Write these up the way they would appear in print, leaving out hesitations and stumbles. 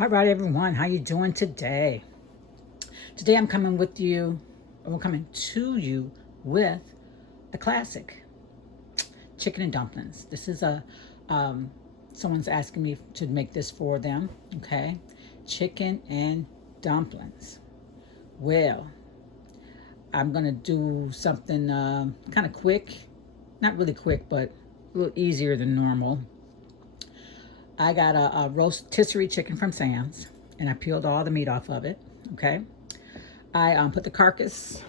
All right, everyone, how you doing today? Today I'm coming to you with the classic chicken and dumplings. This is someone's asking me to make this for them. Okay, chicken and dumplings. Well, I'm gonna do something kind of quick, not really quick, but a little easier than normal. I got a rotisserie chicken from Sam's, and I peeled all the meat off of it, okay? I put the carcass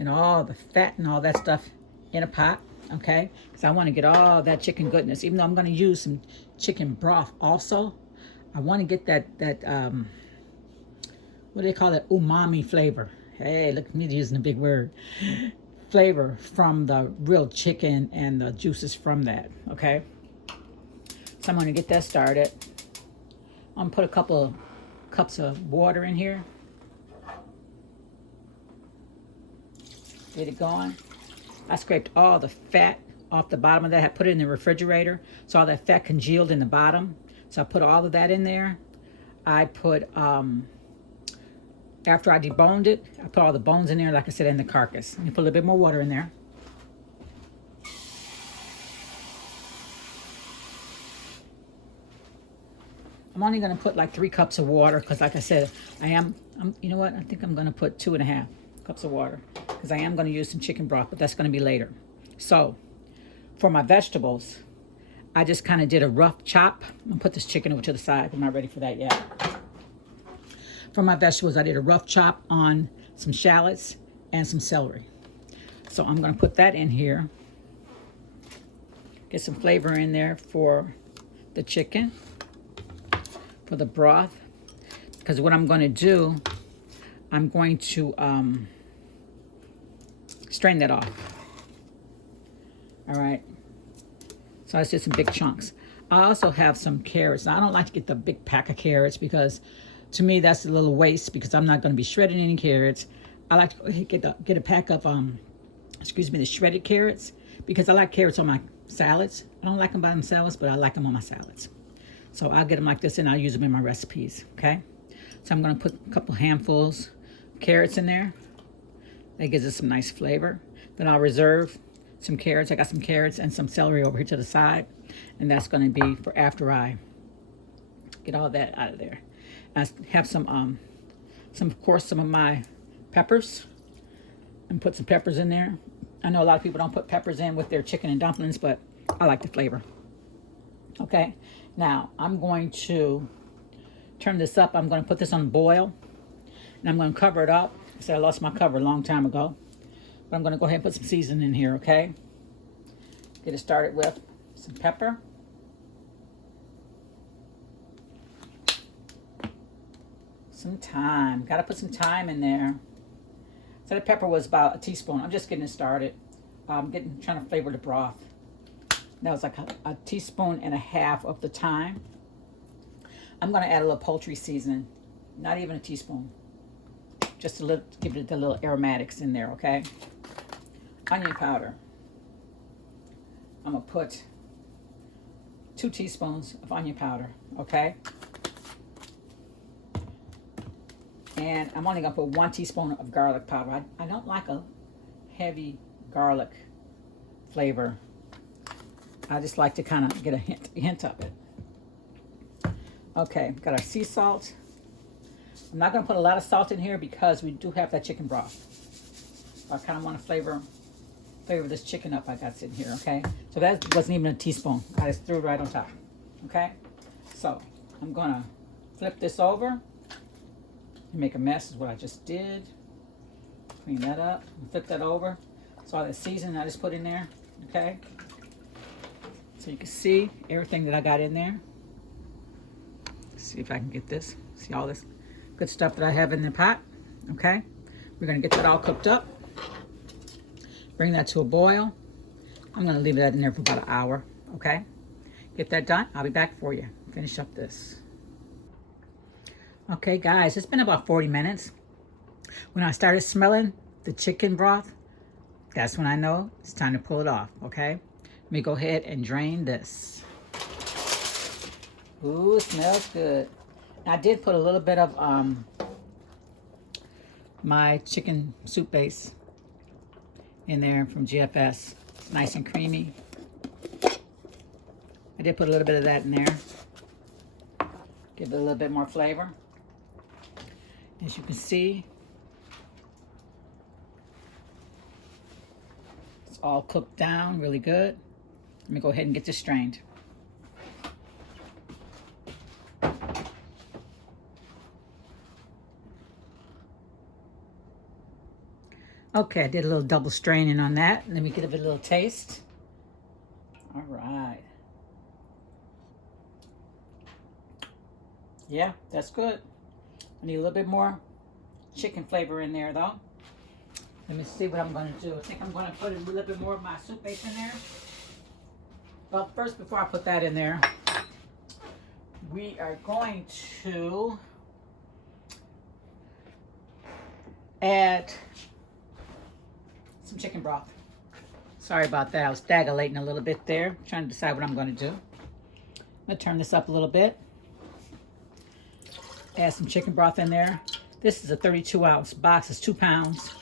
and all the fat and all that stuff in a pot, okay? Because I want to get all that chicken goodness. Even though I'm going to use some chicken broth also, I want to get that what do they call it? Umami flavor. Hey, look at me using a big word. Flavor from the real chicken and the juices from that, okay? So I'm going to get that started. I'm going to put a couple of cups of water in here. Get it going. I scraped all the fat off the bottom of that. I put it in the refrigerator, so all that fat congealed in the bottom. So I put all of that in there. I put, after I deboned it, I put all the bones in there, like I said, in the carcass. Let me put a little bit more water in there. I'm only going to put like 3 cups of water because, like I said, you know what? I think I'm going to put 2.5 cups of water because I am going to use some chicken broth, but that's going to be later. So, for my vegetables, I just kind of did a rough chop. I'm going to put this chicken over to the side. I'm not ready for that yet. For my vegetables, I did a rough chop on some shallots and some celery. So, I'm going to put that in here. Get some flavor in there for the chicken. For the broth, because what I'm going to do, I'm going to strain that off. All right, so that's just some big chunks. I also have some carrots. Now, I don't like to get the big pack of carrots because to me that's a little waste because I'm not going to be shredding any carrots. I like to get a pack of the shredded carrots because I like carrots on my salads. I don't like them by themselves, but I like them on my salads. So I'll get them like this and I'll use them in my recipes, okay? So I'm gonna put a couple handfuls of carrots in there. That gives us some nice flavor. Then I'll reserve some carrots. I got some carrots and some celery over here to the side. And that's gonna be for after I get all that out of there. I have some of my peppers and put some peppers in there. I know a lot of people don't put peppers in with their chicken and dumplings, but I like the flavor, okay? Now, I'm going to turn this up. I'm going to put this on boil. And I'm going to cover it up. I said I lost my cover a long time ago. But I'm going to go ahead and put some seasoning in here, okay? Get it started with some pepper. Some thyme. Got to put some thyme in there. So the pepper was about a teaspoon. I'm just getting it started. Trying to flavor the broth. That was like a teaspoon and a half of the thyme. I'm going to add a little poultry seasoning. Not even a teaspoon. Just a little, give it the little aromatics in there, okay? Onion powder. I'm going to put 2 teaspoons of onion powder, okay? And I'm only going to put 1 teaspoon of garlic powder. I don't like a heavy garlic flavor. I just like to kind of get a hint of it. Okay, got our sea salt. I'm not going to put a lot of salt in here because we do have that chicken broth. I kind of want to flavor this chicken up I got sitting here, okay? So that wasn't even a teaspoon. I just threw it right on top, okay? So I'm going to flip this over and make a mess is what I just did. Clean that up and flip that over. So all that seasoning I just put in there, okay? So you can see everything that I got in there. Let's see if I can get this. See all this good stuff that I have in the pot. Okay. We're going to get that all cooked up. Bring that to a boil. I'm going to leave that in there for about an hour. Okay. Get that done. I'll be back for you. Finish up this. Okay, guys. It's been about 40 minutes. When I started smelling the chicken broth, that's when I know it's time to pull it off. Okay. Let me go ahead and drain this. Ooh, it smells good. I did put a little bit of my chicken soup base in there from GFS. It's nice and creamy. I did put a little bit of that in there. Give it a little bit more flavor. As you can see, it's all cooked down really good. Let me go ahead and get this strained. Okay, I did a little double straining on that. Let me give it a little taste. All right. Yeah, that's good. I need a little bit more chicken flavor in there though. Let me see what I'm going to do. I think I'm going to put a little bit more of my soup base in there. Well, first, before I put that in there, we are going to add some chicken broth. Sorry about that. I was stagnating a little bit there, trying to decide what I'm going to do. I'm going to turn this up a little bit. Add some chicken broth in there. This is a 32-ounce box. It's 2 pounds.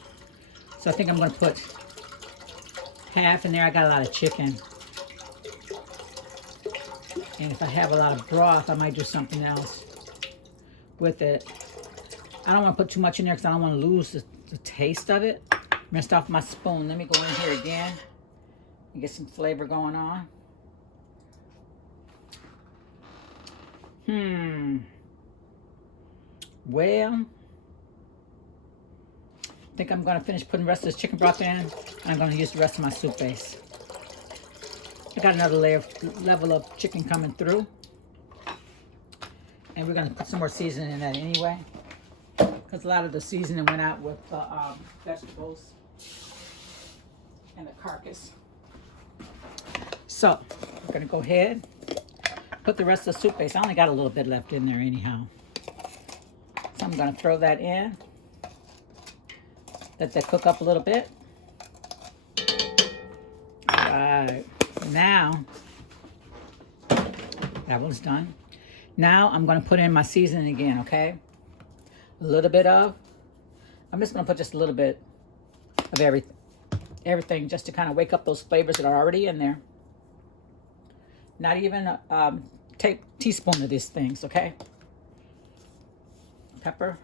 So I think I'm going to put half in there. I got a lot of chicken. And if I have a lot of broth, I might do something else with it. I don't want to put too much in there because I don't want to lose the taste of it. I'm going to start with my spoon. Let me go in here again and get some flavor going on. Well, I think I'm going to finish putting the rest of this chicken broth in. And I'm going to use the rest of my soup base. I got another level of chicken coming through. And we're going to put some more seasoning in that anyway. Because a lot of the seasoning went out with the vegetables and the carcass. So, we're going to go ahead, put the rest of the soup base. I only got a little bit left in there anyhow. So I'm going to throw that in. Let that cook up a little bit. All right. Now, that one's done. Now I'm going to put in my seasoning again, okay? A little bit of, I'm just going to put just a little bit of everything just to kind of wake up those flavors that are already in there. Not even a teaspoon of these things, okay? Pepper.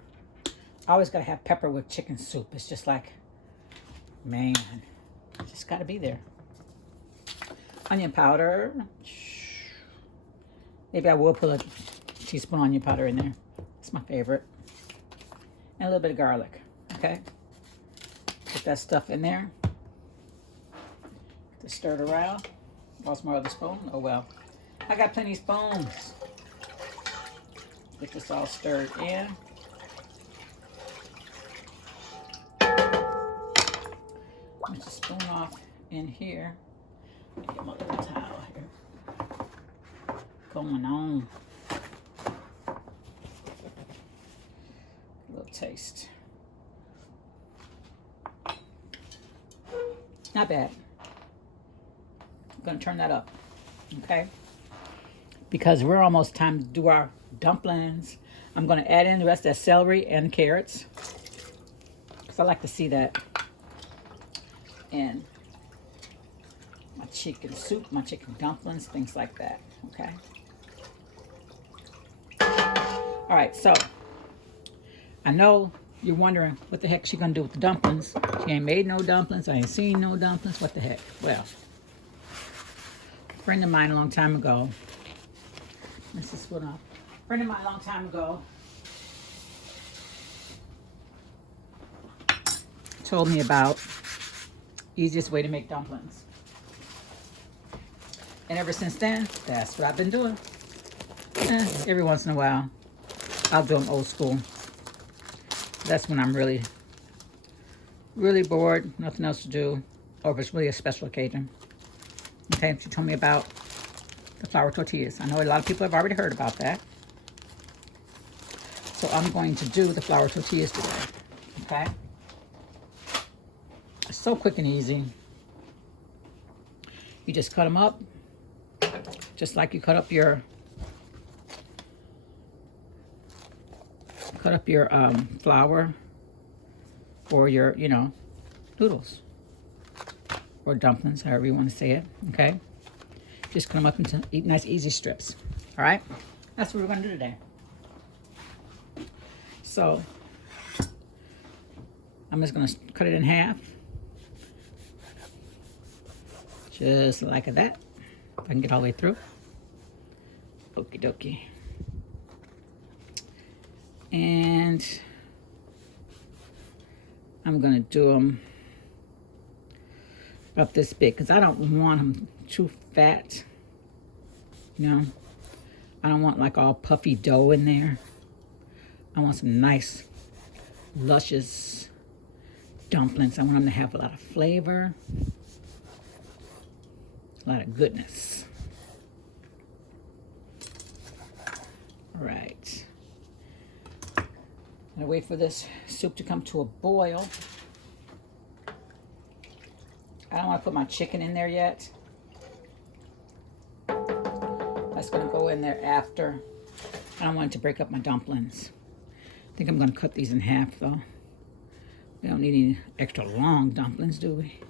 I always got to have pepper with chicken soup. It's just like, man, it's just got to be there. Onion powder. Maybe I will put a teaspoon onion powder in there. It's my favorite. And a little bit of garlic, okay? Put that stuff in there. Just stir it around. Lost my other spoon. Oh well. I got plenty of spoons. Get this all stirred in. Put the spoon off in here. Get my little towel here. Going on. A little taste. Not bad. I'm going to turn that up, okay? Because we're almost time to do our dumplings. I'm going to add in the rest of that celery and the carrots. Because I like to see that in my chicken soup, my chicken dumplings, things like that, okay? All right, so I know you're wondering what the heck she gonna do with the dumplings. She ain't made no dumplings. I ain't seen no dumplings. What the heck? Well, a friend of mine a long time ago, this is what a friend of mine a long time ago told me about easiest way to make dumplings. And ever since then, that's what I've been doing. Every once in a while, I'll do them old school. That's when I'm really, really bored, nothing else to do, or if it's really a special occasion. Okay, she told me about the flour tortillas. I know a lot of people have already heard about that. So I'm going to do the flour tortillas today, okay? It's so quick and easy. You just cut them up, just like you cut up your cut up your flour or your, noodles or dumplings, however you want to say it, okay? Just cut them up into nice, easy strips, all right? That's what we're going to do today. So I'm just going to cut it in half, just like that, if I can get all the way through. Okie dokie. And I'm going to do them about this big because I don't want them too fat. I don't want like all puffy dough in there. I want some nice, luscious dumplings. I want them to have a lot of flavor, a lot of goodness. All right. I'm gonna wait for this soup to come to a boil. I don't want to put my chicken in there yet. That's going to go in there after. I don't want it to break up my dumplings. I think I'm going to cut these in half, though. We don't need any extra long dumplings, do we?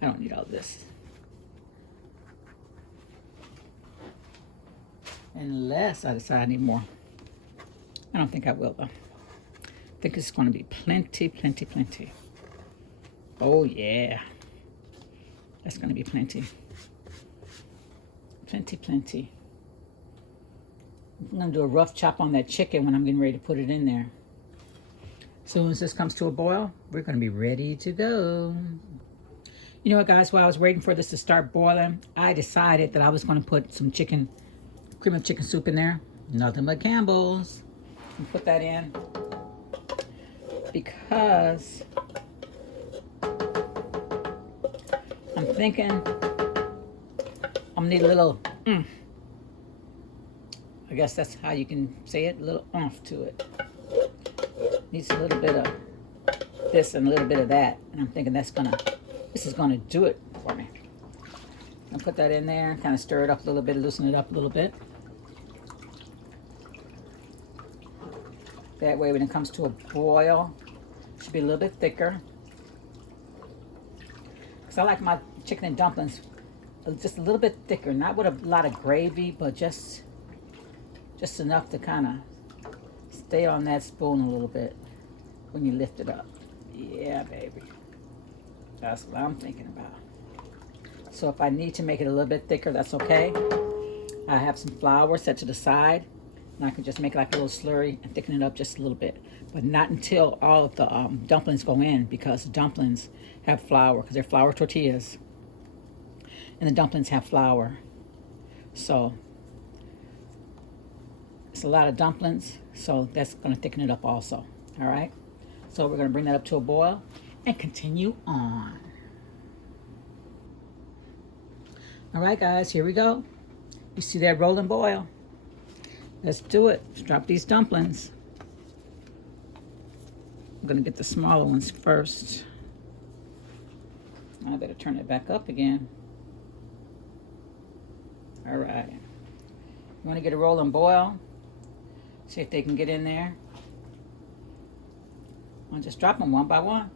I don't need all this. Unless I decide I need more. I don't think I will, though. I think it's going to be plenty, plenty, plenty. Oh, yeah. That's going to be plenty. Plenty, plenty. I'm going to do a rough chop on that chicken when I'm getting ready to put it in there. As soon as this comes to a boil, we're going to be ready to go. You know what, guys? While I was waiting for this to start boiling, I decided that I was going to put some chicken, cream of chicken soup in there. Nothing but Campbell's. And put that in because I'm thinking I'm gonna need a little I guess that's how you can say it, a little oomph to it. Needs a little bit of this and a little bit of that, and I'm thinking this is gonna do it for me. I'll put that in there, kind of stir it up a little bit, loosen it up a little bit. That way when it comes to a boil, it should be a little bit thicker. Because I like my chicken and dumplings just a little bit thicker, not with a lot of gravy, but just enough to kind of stay on that spoon a little bit when you lift it up. Yeah, baby. That's what I'm thinking about. So if I need to make it a little bit thicker, that's okay. I have some flour set to the side, and I can just make like a little slurry and thicken it up just a little bit. But not until all of the dumplings go in, because dumplings have flour, because they're flour tortillas. And the dumplings have flour. So it's a lot of dumplings, so that's going to thicken it up also. All right? So we're going to bring that up to a boil and continue on. All right, guys, here we go. You see that rolling boil? Let's do it. Let's drop these dumplings. I'm going to get the smaller ones first. I better turn it back up again. All right. You want to get a rolling boil? See if they can get in there. I'll just drop them one by one.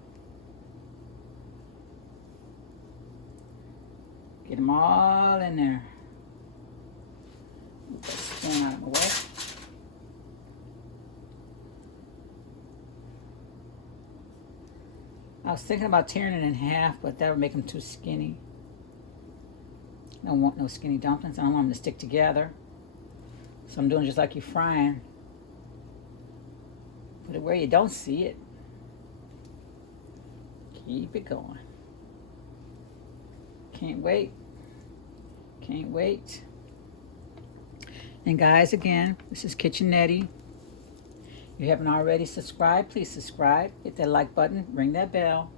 Get them all in there. Move that spoon out of my way. I was thinking about tearing it in half, but that would make them too skinny. I don't want no skinny dumplings. I don't want them to stick together. So I'm doing just like you're frying. Put it where you don't see it. Keep it going. Can't wait. Can't wait. And guys, again, this is Kitchen Nettie. If you haven't already subscribed, please subscribe. Hit that like button. Ring that bell.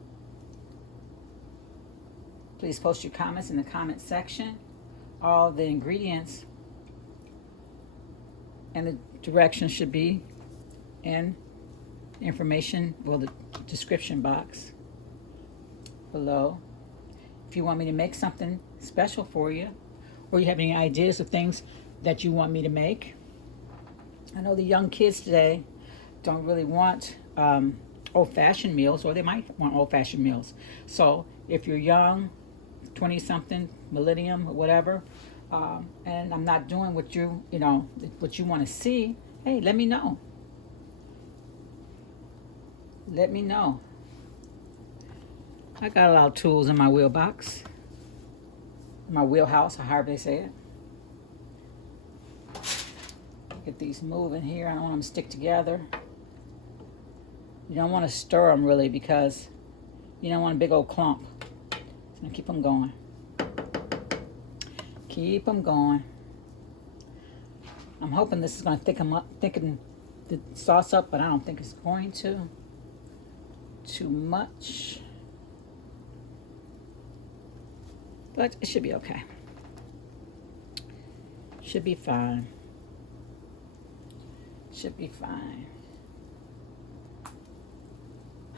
Please post your comments in the comment section. All the ingredients and the directions should be in information, well, the description box below. If you want me to make something special for you, or you have any ideas of things that you want me to make. I know the young kids today don't really want old-fashioned meals, or they might want old-fashioned meals. So if you're young, 20-something, millennium, or whatever, and I'm not doing what what you want to see, hey, let me know. Let me know. I got a lot of tools in my wheelbox, my wheelhouse, or however they say it. Get these moving here. I don't want them to stick together. You don't want to stir them really, because you don't want a big old clump. So keep them going. Keep them going. I'm hoping this is going to thicken the sauce up, but I don't think it's going to. Too much. But it should be okay. Should be fine. Should be fine.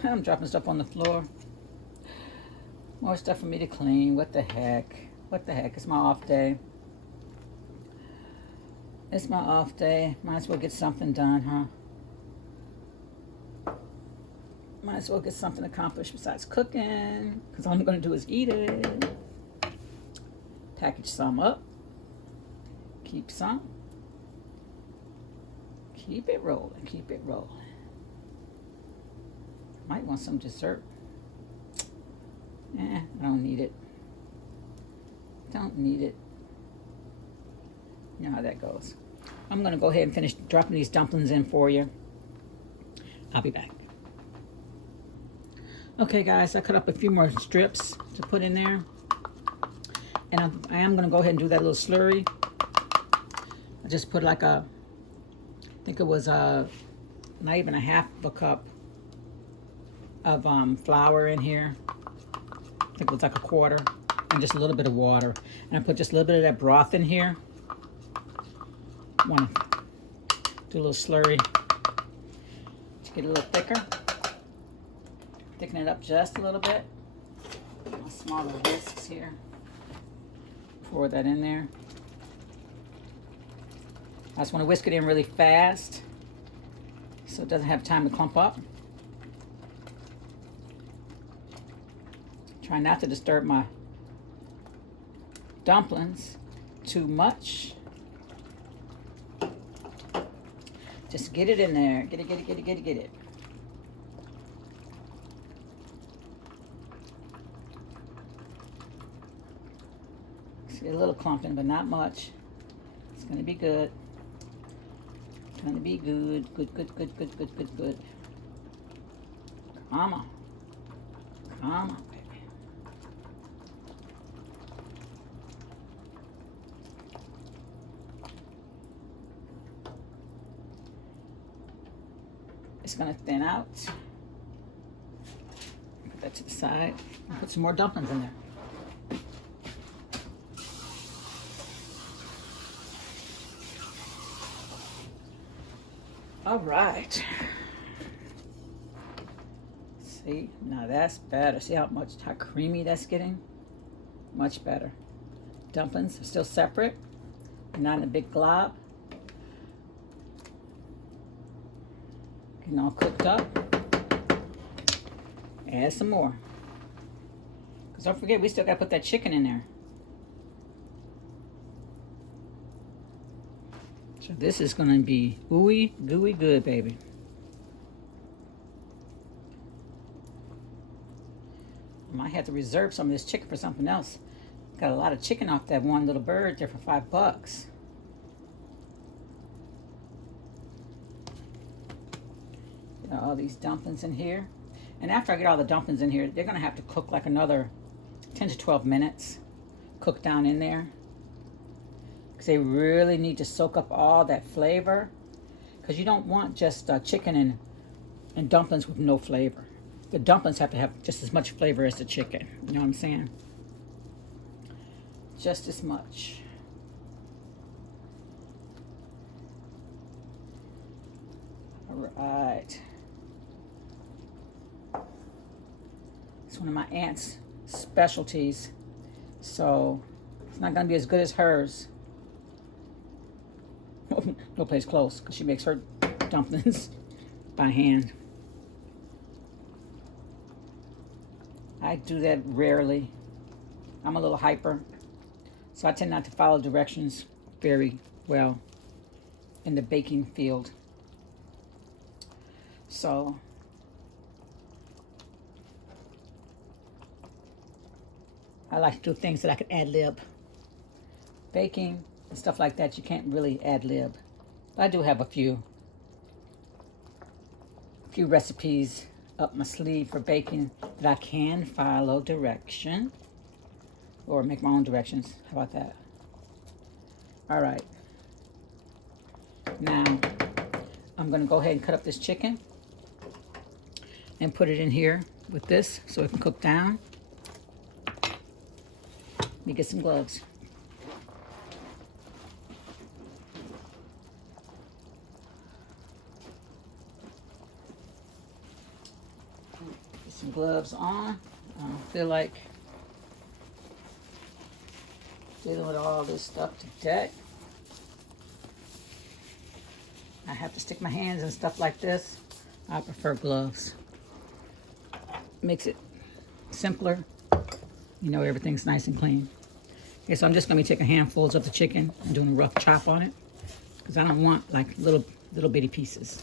I'm dropping stuff on the floor. More stuff for me to clean. What the heck? What the heck? It's my off day. It's my off day. Might as well get something done, huh? Might as well get something accomplished besides cooking, because all I'm going to do is eat it. Package some up. Keep some. Keep it rolling. Keep it rolling. Might want some dessert. I don't need it. Don't need it. You know how that goes. I'm going to go ahead and finish dropping these dumplings in for you. I'll be back. Okay, guys, I cut up a few more strips to put in there. And I am going to go ahead and do that little slurry. I just put like I think it was not even a half of a cup of flour in here. I think it was like a quarter, and just a little bit of water. And I put just a little bit of that broth in here. Want to do a little slurry to get a little thicker. Thicken it up just a little bit. My smaller whisks here. Pour that in there. I just want to whisk it in really fast so it doesn't have time to clump up. Try not to disturb my dumplings too much. Just get it in there. Get it. See a little clumping, but not much. It's going to be good. It's going to be good. Good. Come on, baby. It's going to thin out. Put that to the side. And put some more dumplings in there. All right. See, now that's better. See how creamy that's getting? Much better. Dumplings are still separate, not in a big glob. Getting all cooked up. Add some more. Because don't forget, we still got to put that chicken in there. So this is going to be ooey gooey good, baby. I might have to reserve some of this chicken for something else. Got a lot of chicken off that one little bird there for $5. Get all these dumplings in here. And after I get all the dumplings in here, they're going to have to cook like another 10 to 12 minutes. Cook down in there. Because they really need to soak up all that flavor. Because you don't want just chicken and dumplings with no flavor. The dumplings have to have just as much flavor as the chicken. You know what I'm saying? Just as much. All right. It's one of my aunt's specialties. So It's not gonna be as good as hers. No place close, because she makes her dumplings by hand. I do that rarely. I'm a little hyper, so I tend not to follow directions very well in the baking field. So I like to do things that I could ad-lib. Baking and stuff like that, you can't really ad-lib. But I do have a few recipes up my sleeve for baking that I can follow direction or make my own directions. How about that? All right. Now, I'm going to go ahead and cut up this chicken and put it in here with this so it can cook down. Let me get some gloves. Get some gloves on. I don't feel like dealing with all this stuff today. I have to stick my hands and stuff like this. I prefer gloves. Makes it simpler. You know, everything's nice and clean. Okay, so I'm just gonna be taking handfuls of the chicken and doing a rough chop on it because I don't want like little bitty pieces.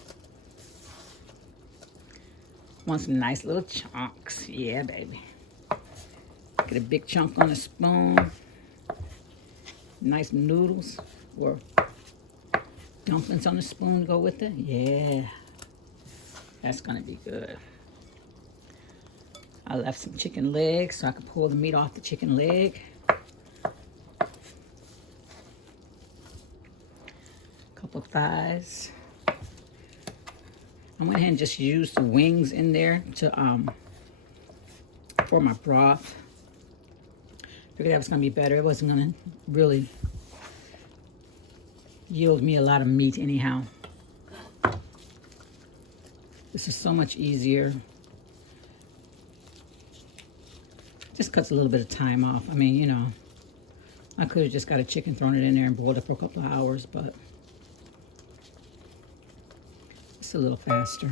Want some nice little chunks. Yeah, baby. Get a big chunk on a spoon. Nice noodles or dumplings on the spoon to go with it. Yeah, that's gonna be good. I left some chicken legs so I could pull the meat off the chicken leg. Couple of thighs. I went ahead and just used the wings in there to for my broth. Figured that was gonna be better. It wasn't gonna really yield me a lot of meat anyhow. This is so much easier. Just cuts a little bit of time off. I mean, you know, I could have just got a chicken, thrown it in there and boiled it for a couple of hours, but it's a little faster.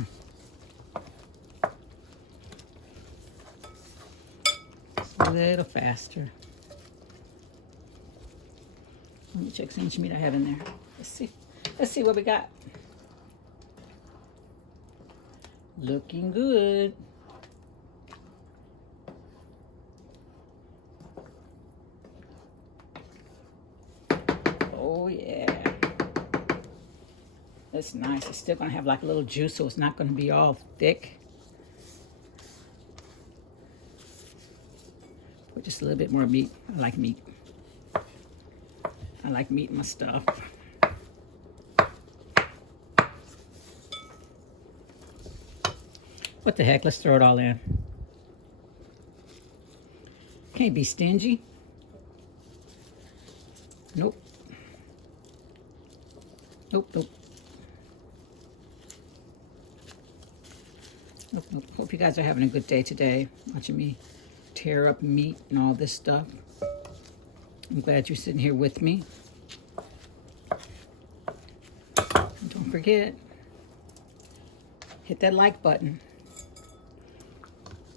It's a little faster. Let me check how much meat I have in there. Let's see. Let's see what we got. Looking good. Oh yeah. That's nice. It's still gonna have like a little juice, so it's not gonna be all thick. Put just a little bit more meat. I like meat. I like meat in my stuff. What the heck? Let's throw it all in. Can't be stingy. Nope. Nope, nope. Nope, nope. Hope you guys are having a good day today, watching me tear up meat and all this stuff. I'm glad you're sitting here with me. And don't forget, hit that like button.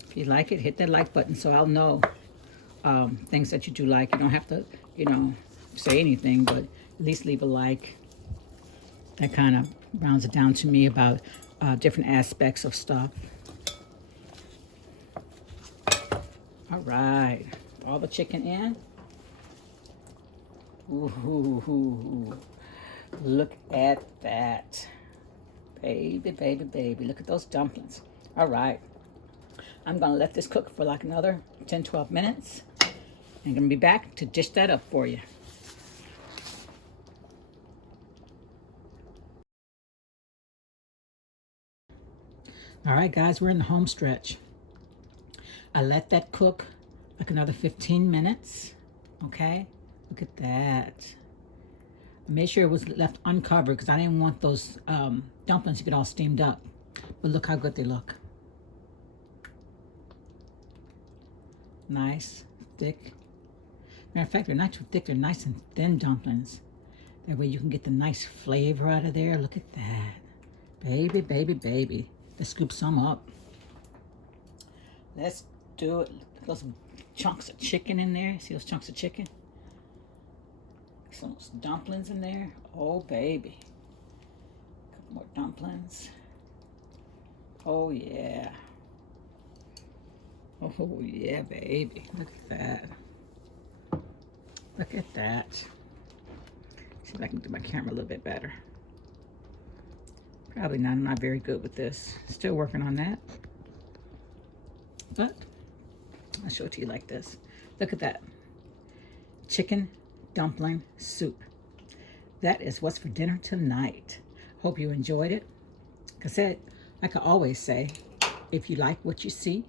If you like it, hit that like button so I'll know things that you do like. You don't have to, you know, say anything, but at least leave a like. That kind of rounds it down to me about different aspects of stuff. All right, all the chicken in. Ooh, look at that. Baby, baby, baby. Look at those dumplings. All right. I'm going to let this cook for like another 10, 12 minutes. I'm going to be back to dish that up for you. All right, guys, we're in the home stretch. I let that cook like another 15 minutes. Okay? Look at that. I made sure it was left uncovered because I didn't want those dumplings to get all steamed up. But look how good they look. Nice, thick. Matter of fact, they're not too thick. They're nice and thin dumplings. That way you can get the nice flavor out of there. Look at that. Baby, baby, baby. Let's scoop some up. Let's do it. Those chunks of chicken in there. See those chunks of chicken? Some dumplings in there. Oh, baby. A couple more dumplings. Oh, yeah. Oh, yeah, baby. Look at that. Look at that. See if I can do my camera a little bit better. Probably not. I'm not very good with this. Still working on that. But I'll show it to you like this. Look at that. Chicken dumpling soup. That is what's for dinner tonight. Hope you enjoyed it. Like I always say, if you like what you see,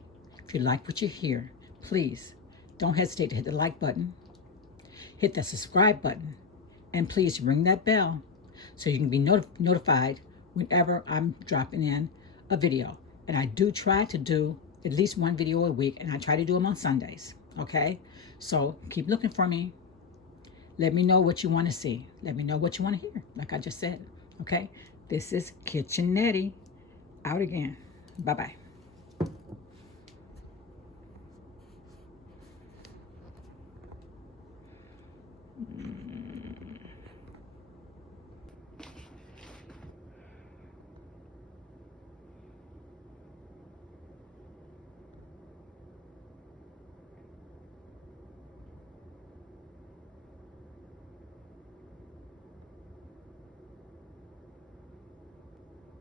if you like what you hear, please don't hesitate to hit the like button, hit the subscribe button, and please ring that bell so you can be notified whenever I'm dropping in a video. And I do try to do at least one video a week, and I try to do them on Sundays, okay? So keep looking for me. Let me know what you want to see. Let me know what you want to hear, like I just said, okay? This is Kitchen Nettie, out again. Bye-bye.